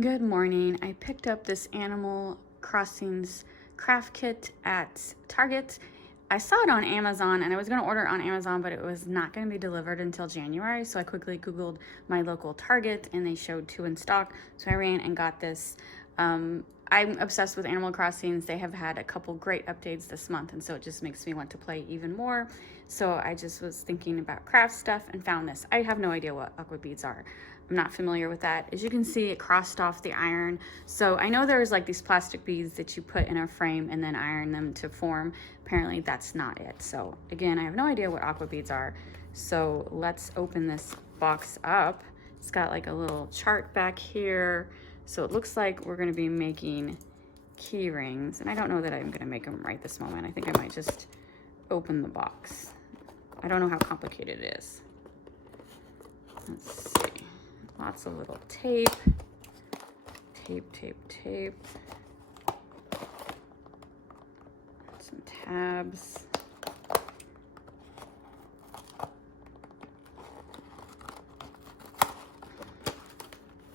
Good morning. I picked up this Animal Crossings craft kit at Target. I saw it on Amazon and I was going to order it on Amazon, but it was not going to be delivered until January. So I quickly Googled my local Target and they showed 2 in stock. So I ran and got this. I'm obsessed with Animal Crossings. They have had a couple great updates this month, and so it just makes me want to play even more. So I just was thinking about craft stuff and found this. I have no idea what Aquabeads are. I'm not familiar with that. As you can see, it crossed off the iron. So I know there's like these plastic beads that you put in a frame and then iron them to form. Apparently that's not it. So again, I have no idea what Aquabeads are. So let's open this box up. It's got like a little chart back here. So it looks like we're gonna be making key rings, and I don't know that I'm gonna make them right this moment. I think I might just open the box. I don't know how complicated it is. Let's see. Lots of little tape. Tape. Some tabs.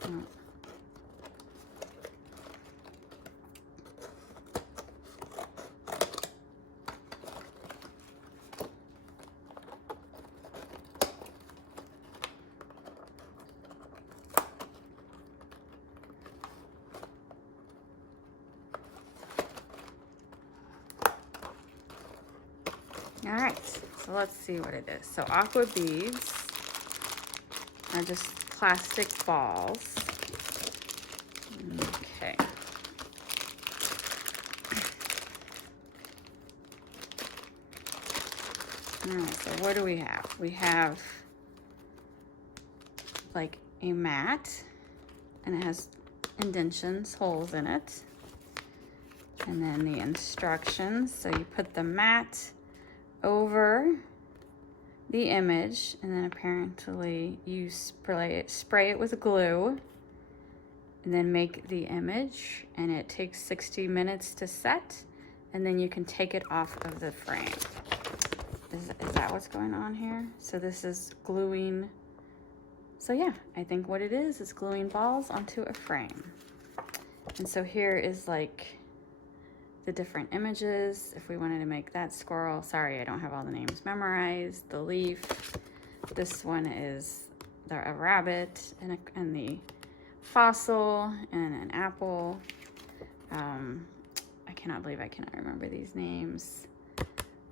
Oh. All right, so let's see what it is. So aqua beads are just plastic balls. Okay. All right, so what do we have? We have like a mat, and it has indentions, holes in it. And then the instructions. So you put the mat over the image, and then apparently you spray it with glue, and then make the image, and it takes 60 minutes to set, and then you can take it off of the frame. Is that what's going on here? So this is gluing. So yeah, I think what it is gluing balls onto a frame. And so here is like the different images. If we wanted to make that squirrel, sorry, I don't have all the names memorized. The leaf. This one is a rabbit and the fossil and an apple. I cannot believe I cannot remember these names.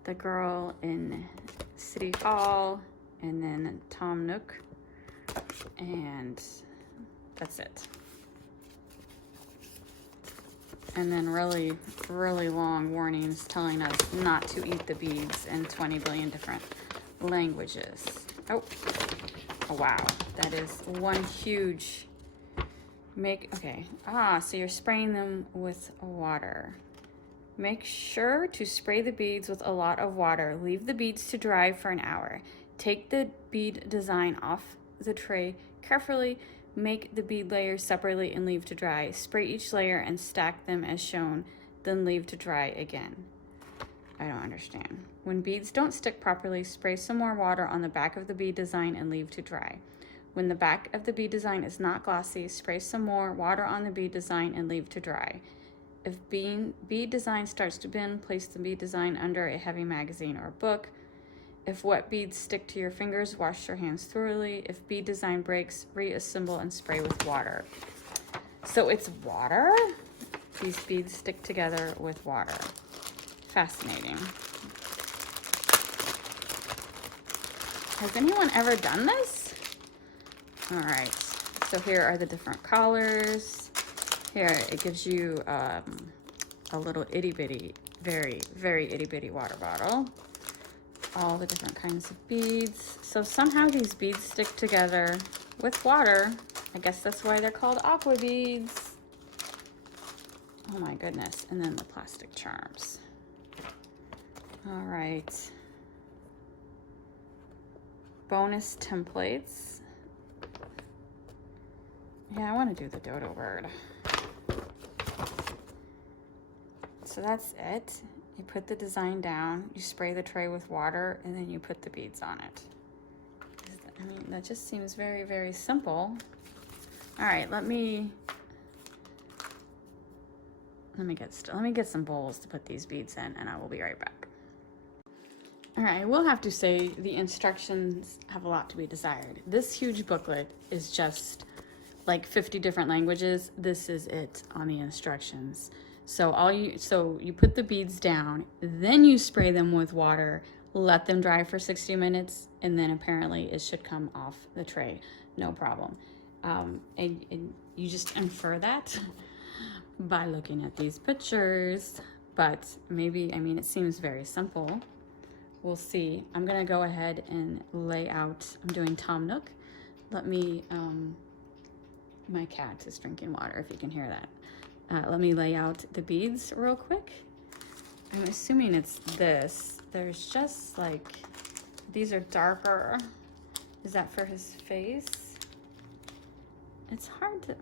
The girl in City Hall, and then Tom Nook, and that's it. And then really long warnings telling us not to eat the beads in 20 billion different languages. Oh wow, that is one huge okay. So you're spraying them with water. Make sure to spray the beads with a lot of water. Leave the beads to dry for an hour. Take the bead design off the tray carefully. Make the bead layers separately and leave to dry. Spray each layer and stack them as shown, then leave to dry again. I don't understand. When beads don't stick properly, spray some more water on the back of the bead design and leave to dry. When the back of the bead design is not glossy, spray some more water on the bead design and leave to dry. If bead design starts to bend, place the bead design under a heavy magazine or book. If wet beads stick to your fingers, wash your hands thoroughly. If bead design breaks, reassemble and spray with water. So it's water? These beads stick together with water. Fascinating. Has anyone ever done this? All right, so here are the different colors. Here, it gives you a little itty bitty, very itty bitty water bottle. All the different kinds of beads. So somehow these beads stick together with water. I guess that's why they're called aqua beads. Oh my goodness. And then the plastic charms. All right. Bonus templates. Yeah, I want to do the dodo bird. So that's it. You put the design down, you spray the tray with water, and then you put the beads on it. I mean, that just seems very simple. All right, let me let me get some bowls to put these beads in, and I will be right back. All right, I will have to say the instructions have a lot to be desired. This huge booklet is just like 50 different languages. This is it on the instructions. So you put the beads down, then you spray them with water, let them dry for 60 minutes, and then apparently it should come off the tray, no problem. And you just infer that by looking at these pictures, but maybe, I mean, it seems very simple. We'll see. I'm gonna go ahead and lay out, I'm doing Tom Nook. Let me, my cat is drinking water, if you can hear that. Let me lay out the beads real quick. I'm assuming it's this. There's just like, these are darker. Is that for his face? It's hard to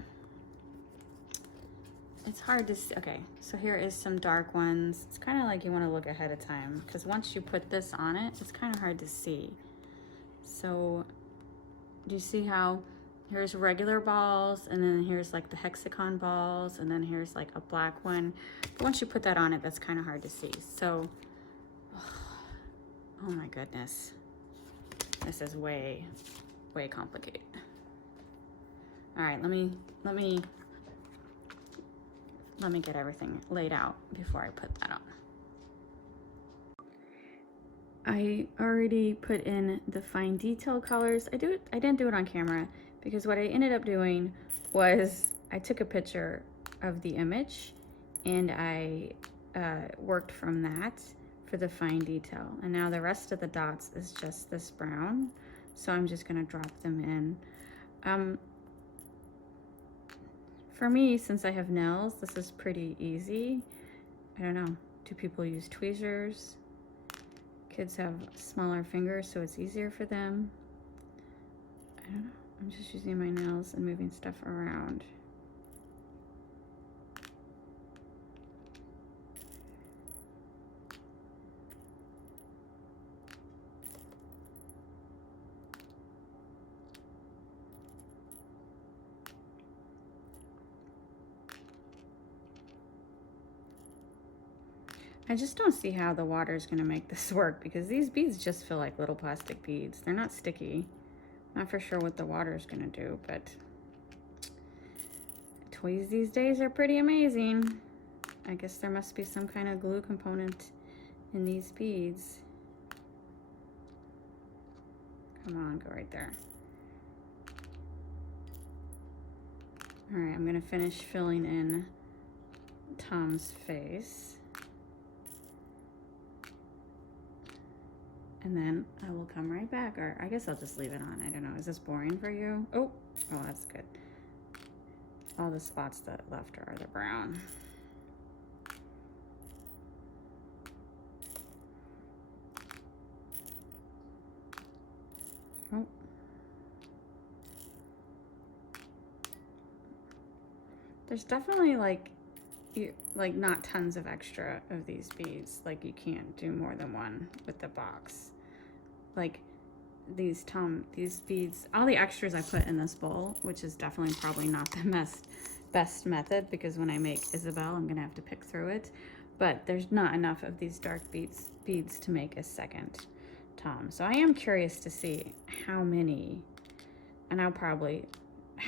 see. Okay, so here is some dark ones. It's kind of like you want to look ahead of time, because once you put this on it, it's kind of hard to see. So do you see how here's regular balls, and then here's like the hexagon balls, and then here's like a black one. But once you put that on it, that's kind of hard to see. So, oh my goodness, this is way complicated. All right, let me get everything laid out before I put that on. I already put in the fine detail colors. I didn't do it on camera because what I ended up doing was I took a picture of the image and I worked from that for the fine detail. And now the rest of the dots is just this brown. So I'm just gonna drop them in. For me, since I have nails, this is pretty easy. I don't know, do people use tweezers? Kids have smaller fingers, so it's easier for them. I don't know, I'm just using my nails and moving stuff around. I just don't see how the water is going to make this work, because these beads just feel like little plastic beads. They're not sticky. Not for sure what the water is going to do, but toys these days are pretty amazing. I guess there must be some kind of glue component in these beads. Come on, go right there. All right, I'm going to finish filling in Tom's face. And then I will come right back, or I guess I'll just leave it on. I don't know, is this boring for you? Oh, that's good. All the spots that left are the brown. Oh. There's definitely like not tons of extra of these beads. Like you can't do more than one with the box. Like these beads, all the extras I put in this bowl, which is definitely probably not the best method, because when I make Isabel, I'm gonna have to pick through it. But there's not enough of these dark beads to make a second Tom. So I am curious to see how many, and how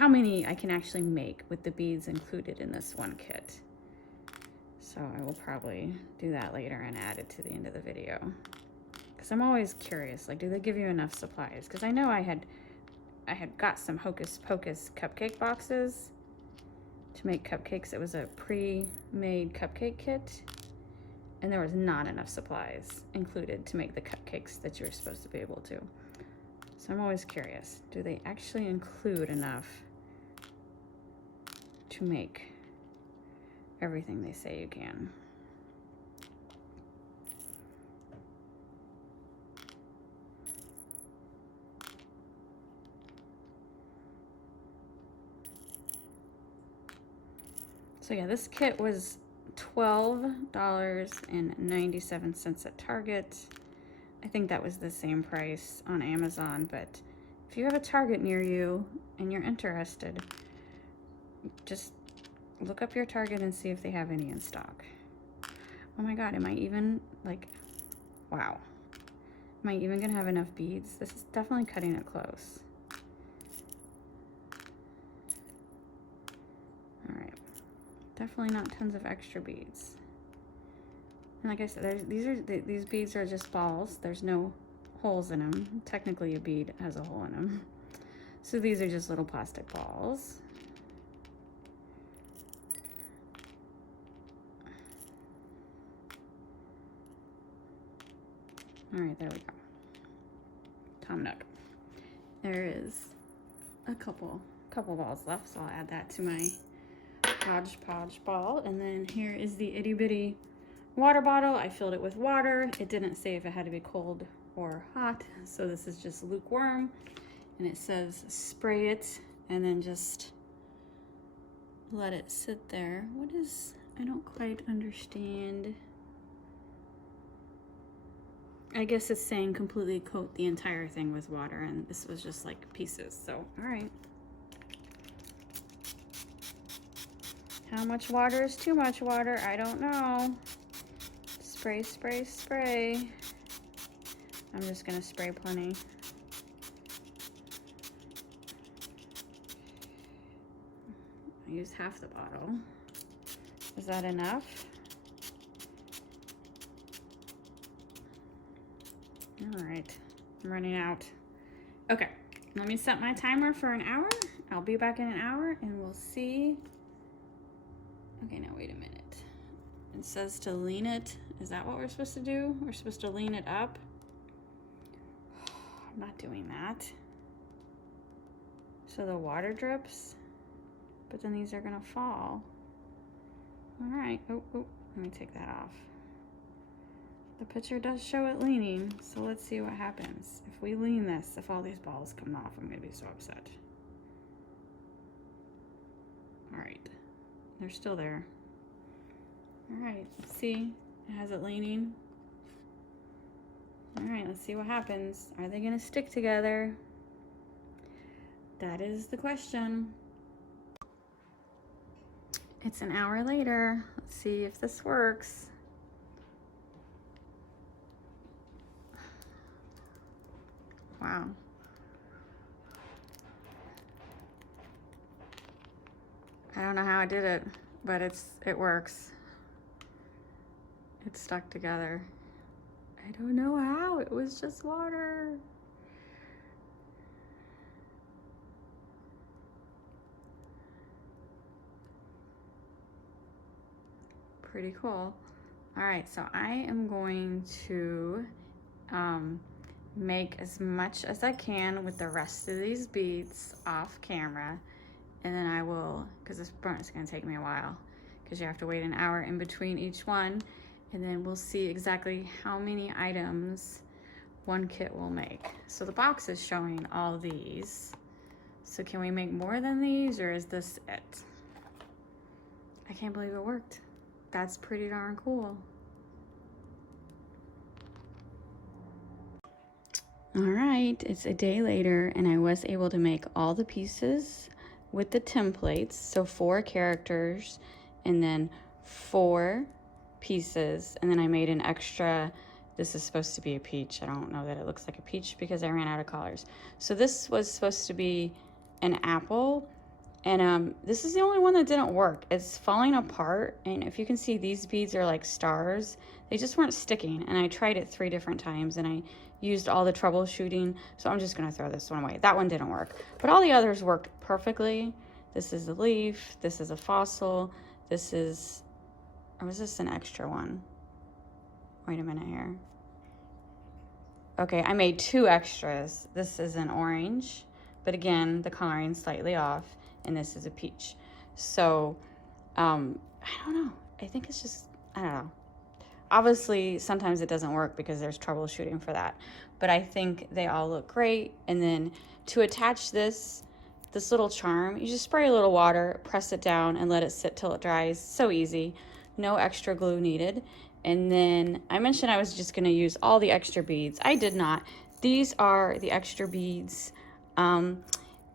many I can actually make with the beads included in this one kit. So I will probably do that later and add it to the end of the video. Because I'm always curious, like, do they give you enough supplies? Because I know I had got some Hocus Pocus cupcake boxes to make cupcakes. It was a pre-made cupcake kit, and there was not enough supplies included to make the cupcakes that you were supposed to be able to. So I'm always curious, do they actually include enough to make everything they say you can? So yeah, this kit was $12.97 at Target. I think that was the same price on Amazon, but if you have a Target near you and you're interested, just look up your Target and see if they have any in stock. Oh my God, am I even like, wow. Am I even gonna have enough beads? This is definitely cutting it close. All right, definitely not tons of extra beads. And like I said, these beads are just balls. There's no holes in them. Technically a bead has a hole in them. So these are just little plastic balls. All right, there we go. Tom Nook. There is a couple balls left, so I'll add that to my hodgepodge ball. And then here is the itty bitty water bottle. I filled it with water. It didn't say if it had to be cold or hot, so this is just lukewarm. And it says spray it and then just let it sit there. What is, I don't quite understand. I guess it's saying completely coat the entire thing with water, and this was just like pieces, so all right. How much water is too much water? I don't know. Spray, spray, spray. I'm just gonna spray plenty. I used half the bottle. Is that enough? All right, I'm running out. Okay, let me set my timer for an hour. I'll be back in an hour and we'll see. Okay, now wait a minute. It says to lean it. Is that what we're supposed to do? We're supposed to lean it up. I'm not doing that. So the water drips, but then these are gonna fall. All right, oh, let me take that off. The picture does show it leaning, so let's see what happens. If we lean this, if all these balls come off, I'm gonna be so upset. All right, they're still there. All right, let's see, it has it leaning. All right, let's see what happens. Are they gonna stick together? That is the question. It's an hour later. Let's see if this works. Wow. I don't know how I did it, but it works. It's stuck together. I don't know how. It was just water. Pretty cool. All right, so I am going to make as much as I can with the rest of these beads off camera, and then I will, because this burn is going to take me a while because you have to wait an hour in between each one, and then we'll see exactly how many items one kit will make. So the box is showing all these, so can we make more than these, or is this it? I can't believe it worked. That's pretty darn cool. All right, it's a day later and I was able to make all the pieces with the templates. So 4 characters and then 4 pieces. And then I made an extra, this is supposed to be a peach. I don't know that it looks like a peach because I ran out of colors. So this was supposed to be an apple. And this is the only one that didn't work. It's falling apart. And if you can see, these beads are like stars. They just weren't sticking. And I tried it 3 different times and I used all the troubleshooting. So I'm just gonna throw this one away. That one didn't work, but all the others worked perfectly. This is a leaf, this is a fossil, this is, or was this an extra one? Wait a minute here. Okay, I made 2 extras. This is an orange, but again, the coloring's slightly off, and this is a peach. So, I don't know. I think it's just, I don't know. Obviously, sometimes it doesn't work because there's troubleshooting for that, but I think they all look great. And then to attach this little charm, you just spray a little water, press it down, and let it sit till it dries. So easy, no extra glue needed. And then I mentioned I was just gonna use all the extra beads. I did not. These are the extra beads.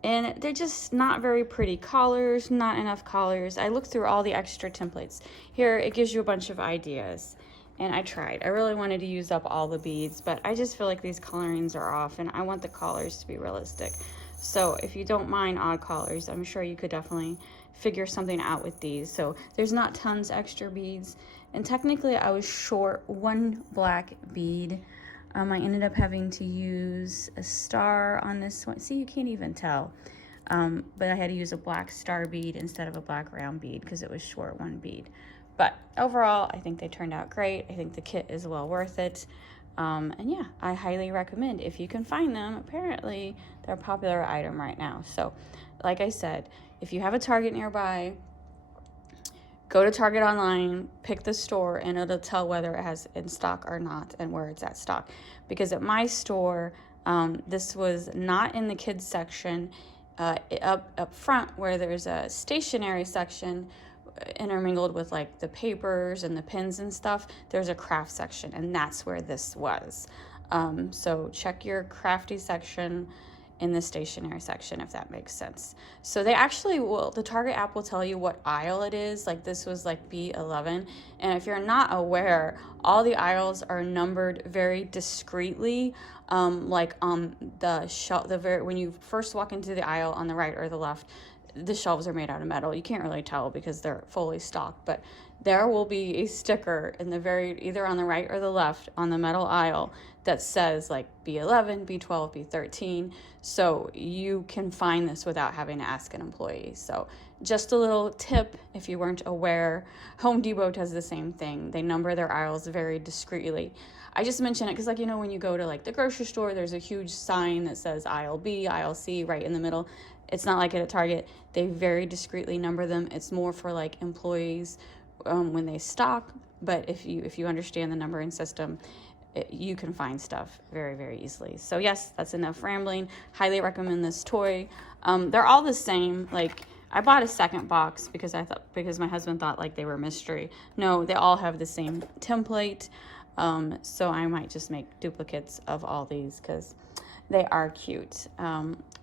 and they're just not very pretty collars, not enough collars. I looked through all the extra templates. Here, it gives you a bunch of ideas, and I tried. I really wanted to use up all the beads, but I just feel like these colorings are off, and I want the collars to be realistic. So if you don't mind odd collars, I'm sure you could definitely figure something out with these. So there's not tons extra beads, and technically I was short one black bead. I ended up having to use a star on this one. See, you can't even tell. But I had to use a black star bead instead of a black round bead because it was short one bead. But overall, I think they turned out great. I think the kit is well worth it. And yeah, I highly recommend if you can find them. Apparently, they're a popular item right now. So, like I said, if you have a Target nearby, go to Target online, pick the store, and it'll tell whether it has in stock or not and where it's at stock. Because at my store, this was not in the kids section. Up front where there's a stationery section intermingled with like the papers and the pins and stuff, there's a craft section, and that's where this was. So check your crafty section in the stationery section, if that makes sense. So they actually will, the Target app will tell you what aisle it is. Like this was like B11. And if you're not aware, all the aisles are numbered very discreetly. Like on the shelf, when you first walk into the aisle on the right or the left, the shelves are made out of metal. You can't really tell because they're fully stocked, but there will be a sticker in the either on the right or the left on the metal aisle that says like B11, B12, B13. So you can find this without having to ask an employee. So just a little tip if you weren't aware. Home Depot does the same thing. They number their aisles very discreetly. I just mention it because, like, you know, when you go to like the grocery store, there's a huge sign that says aisle B, aisle C right in the middle. It's not like it at Target. They very discreetly number them. It's more for like employees when they stock. But if you understand the numbering system, you can find stuff very, very easily. So yes, that's enough rambling. Highly recommend this toy. They're all the same. Like, I bought a second box because my husband thought like they were mystery. No, they all have the same template. So I might just make duplicates of all these because they are cute.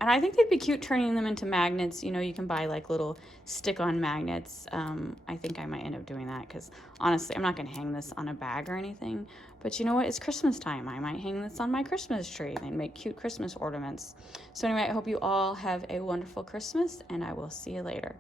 And I think they'd be cute turning them into magnets. You know, you can buy like little stick-on magnets. I think I might end up doing that because honestly, I'm not going to hang this on a bag or anything. But you know what? It's Christmas time. I might hang this on my Christmas tree and make cute Christmas ornaments. So anyway, I hope you all have a wonderful Christmas, and I will see you later.